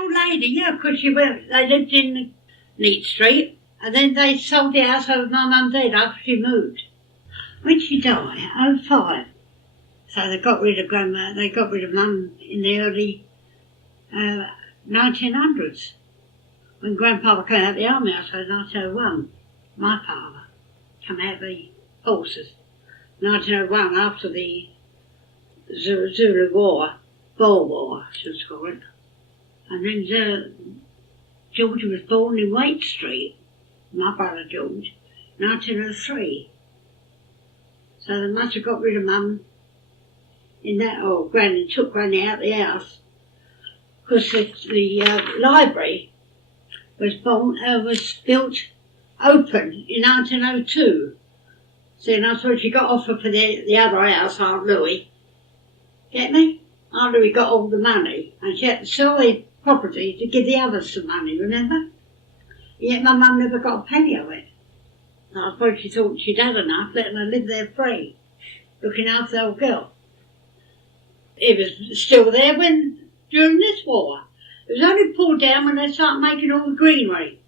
old lady, yeah, because they lived in Neat Street, and then they sold the house over my mum died after she moved. When she died, 05, so they got rid of Grandma, they got rid of Mum in the early 1900s. When Grandpa came out of the army, I suppose 1901, my father came out of the forces. 1901, after the Zulu War, Boer War, I should call it. And then George was born in Waite Street, my brother George, 1903. So they must have got rid of Mum in that, or Granny took Granny out of the house, because the library was built open in 1902. So and I thought she got offered for the other house, Aunt Louie. Get me? Aunt Louie got all the money, and she had to sell the property to give the others some money, remember? Yet my mum never got a penny of it. So I suppose she thought she'd had enough, letting her live there free, looking after the old girl. It was still there during this war. It was only pulled down when they started making all the greenery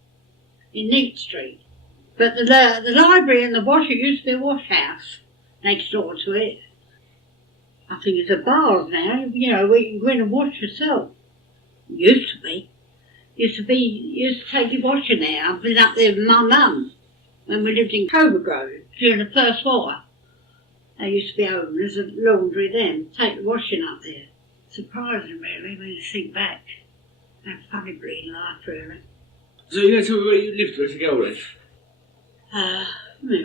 in Neat Street. But the library and the washer used to be a wash house next door to it. I think it's a bar now, you know, where you can go in and wash yourself. Used to be. Used to take your washing there. I've been up there with my mum when we lived in Camberwell during the First War. They used to be open. There's a laundry then. Take the washing up there. Surprising, really, when you think back. That funny bleeding life, really. So you're going to tell me where you lived as a girl then?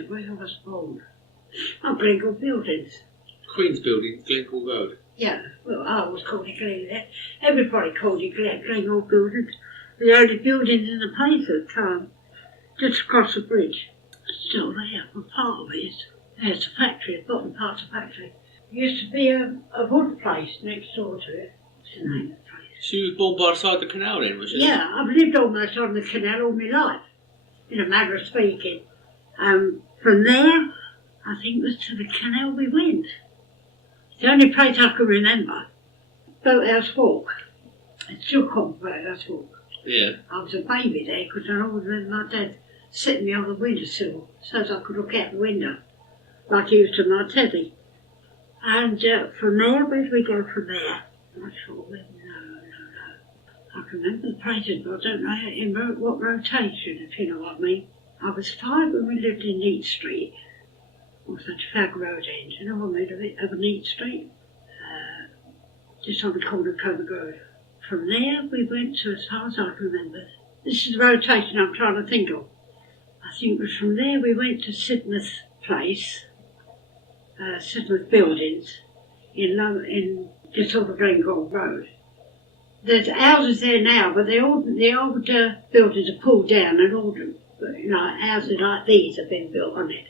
Where I was born. On Glencore Buildings. Queen's Building, Glencore Road. Yeah, well, I always called it Glencore. Everybody called it Glencore Buildings. The only buildings in the place at the time. Just across the bridge. Still there, well, part of it is. There's a factory, the bottom part's a factory. There used to be a wood place next door to it. What's the name of the place? She was born by the side of the canal then, was she? Yeah, I've lived almost on the canal all my life, in a manner of speaking. From there, I think it was to the canal we went. It's the only place I can remember. Boathouse Walk. It's still called Boathouse Walk. Yeah. I was a baby there because I always remember my dad sitting me on the windowsill so as I could look out the window, like he used to my Teddy. And from there, where did we go from there? I'm not sure. No. I can remember the places, but I don't know in what rotation, if you know what I mean. I was 5 when we lived in Neat Street. What's that Fag Road end? You know what I mean of Neat Street? Just on the corner of Covert Road. From there, we went to, as far as I can remember, this is the rotation I'm trying to think of. I think it was from there we went to Sidmouth Place, Sidmouth Buildings, in just off of Glencore Road. There's houses there now, but the old buildings are pulled down and all houses like these have been built on it.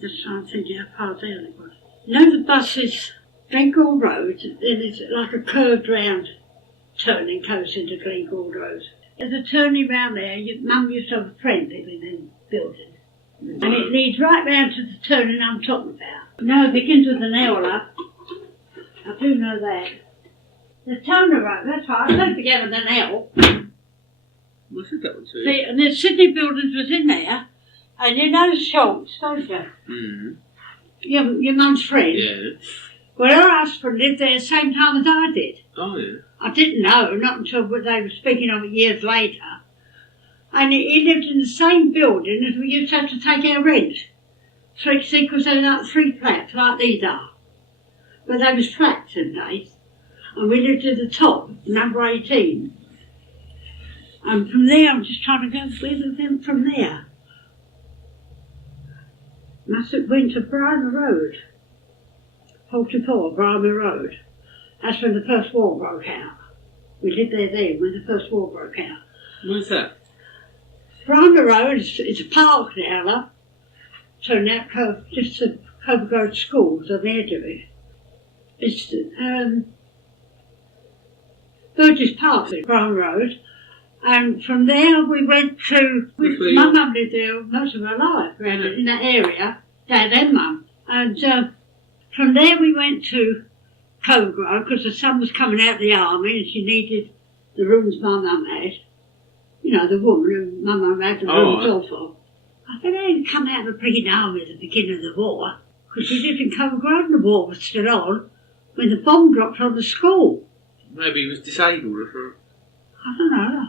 Just trying to think how far down it was. You know the buses, Glencore Road, then it's like a curved round turning close into Glencore Road. There's a turning round there. Mum used to have a friend living in the building. And it leads right round to the turning I'm talking about. No, it begins with an L up. I do know that. The turning road, that's right, I don't forget with an L. I said that one too. See, and the Sydney Buildings was in there, and you know Schultz, don't you? Mm-hmm. Your mum's friend. Yeah. Well, her husband lived there the same time as I did. Oh, yeah. I didn't know, not until they were speaking of it years later. And he lived in the same building as we used to have to take our rent. Because they were like 3 flats, like these are. But they was flats in days. And we lived at the top, number 18. And from there, I'm just trying to go with them from there. Must have went to Brymer Road. 44, Brymer Road. That's when the First War broke out. We lived there then when the First War broke out. Where's that? Brymer Road is a park now, look. So now just the Covert Road schools on the edge of it. It's Burgess Park, Brymer Road. And from there we went to, my mum lived there most of her life, in that area, Dad and Mum. And from there we went to Covert Road because the son was coming out of the army and she needed the rooms my mum had. You know, the woman who my mum had the rooms all for. I think they had come out of the freaking army at the beginning of the war, because she lived in Camberwell and the war was still on when the bomb dropped on the school. Maybe he was disabled or something. I don't know.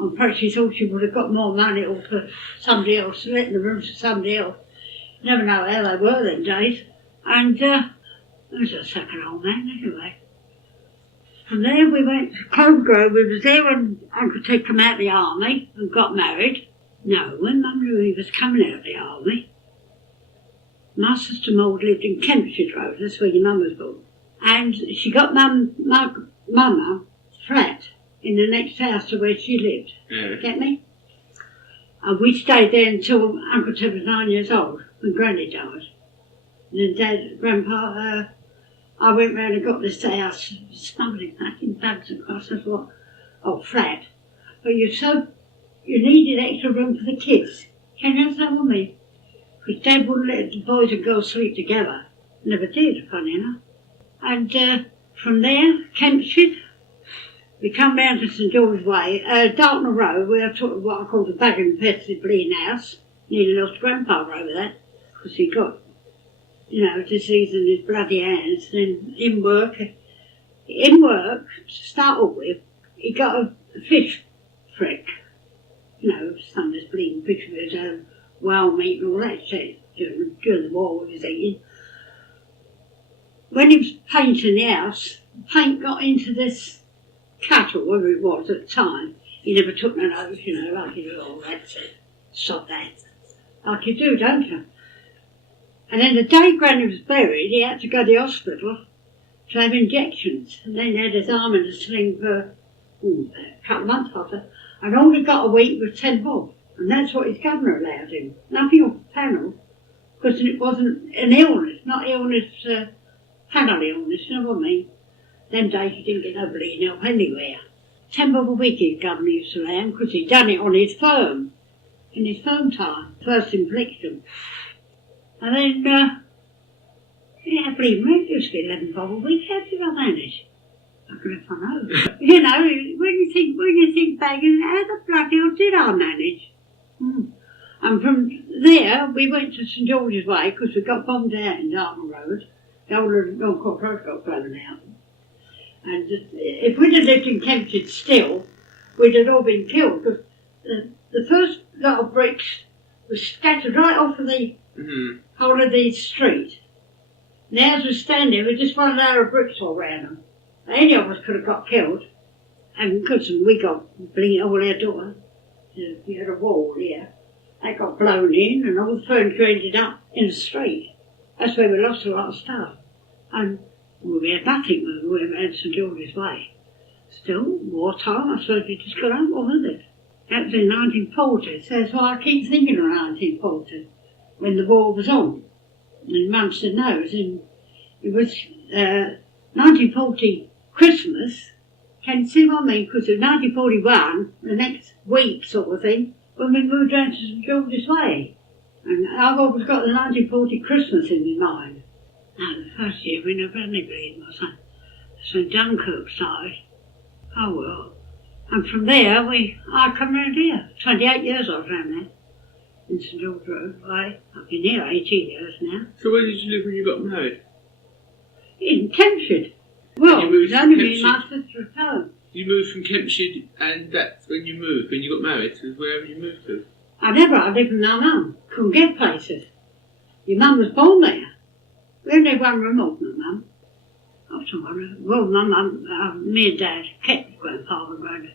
I'm perhaps she thought she would have got more money or for somebody else, letting the rooms to somebody else. You never know how they were them days. And there was a second old man anyway. From there we went to Camberwell. We was there when Uncle Ted came out of the army and got married. No, when Mum knew he was coming out of the army, my sister Maud lived in Kempsford Road, that's where your mum was born. And she got my mum flat in the next house to where she lived. Yeah. Get me? And we stayed there until Uncle Ted was 9 years old, when Granny died. And then Grandpa, I went round and got this house, somebody packing bags across, I thought, flat. But you needed extra room for the kids. Can you understand what I mean? Because Dad wouldn't let the boys and girls sleep together. Never did, funny enough. And from there, Kempsford, we come round to St George's Way, Dartnell Road, where I took what I call the bag infested bleeding house. Nearly lost Grandpa over that, because he got, disease in his bloody hands. Then in work, to start off with, he got a fish prick. Some of this bleeding fish with his own whale meat and all that shit during the war he was eating. When he was painting the house, the paint got into this cattle, whatever it was at the time. He never took no notice, like he did all that shit. Stop that. Like you do, don't you? And then the day Granny was buried, he had to go to the hospital to have injections. And then he had his arm in a sling for a couple of months after. And all he got a week was 10 bob. And that's what his governor allowed him. Nothing off the panel, because it wasn't an illness, not illness, panel illness, you know what I mean? Them days you didn't get no bleeding up anywhere. 10 bob a week his governor used to allow him, because he'd done it on his firm, in his firm time, first infliction. And then, he had bleeding red, used to get 11 bob a week. How did I manage? I don't know if I know. when you think back, how the bloody hell did I manage? And from there, we went to St George's Way, because we got bombed out in Dartnell Road. The old Longcourt Road got blown out. And if we'd have lived in Kempsford still, we'd have all been killed, because the first lot of bricks was scattered right off of the whole of the street. Now as we stand there, we just one layer of bricks all round them. Any of us could have got killed, and because we got bleeding all our door. We had a wall here. That got blown in, and all the furniture ended up in the street. That's where we lost a lot of stuff. And we had nothing when we went around St George's Way. Still, wartime, I suppose we just got on, wasn't it? That was in 1940, so that's why I keep thinking of 1940, when the war was on. And Mum said no, it was 1940 Christmas. Can you see what I mean? Because it was 1941, the next week sort of thing, when we moved down to St George's Way. And I've always got the 1940 Christmas in my mind. Now, the first year we never had any bleeding, was it? That's when Dunkirk started. Oh well. And from there, I come round here. 28 years I was round there. In St George's Way. I've been here 18 years now. So where did you live when you got married? In Kempsford. Well, it was only me and my sister at home. You moved from Kempsford, and that's when you moved, when you got married, so wherever you moved to? I lived with my mum. Couldn't get places. Your mum was born there. We only had one room off my mum. Well, my mum, me and Dad kept Grandpa around.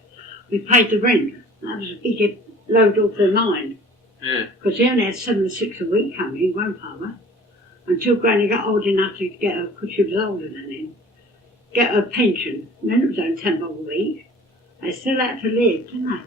We paid the rent. That was a big load off their mind. Yeah. Because he only had 7 or 6 a week coming, Grandfather. Until Granny got old enough to get her, because she was older than him, get her pension. And then it was only 10 bob a week. They still had to live, didn't they?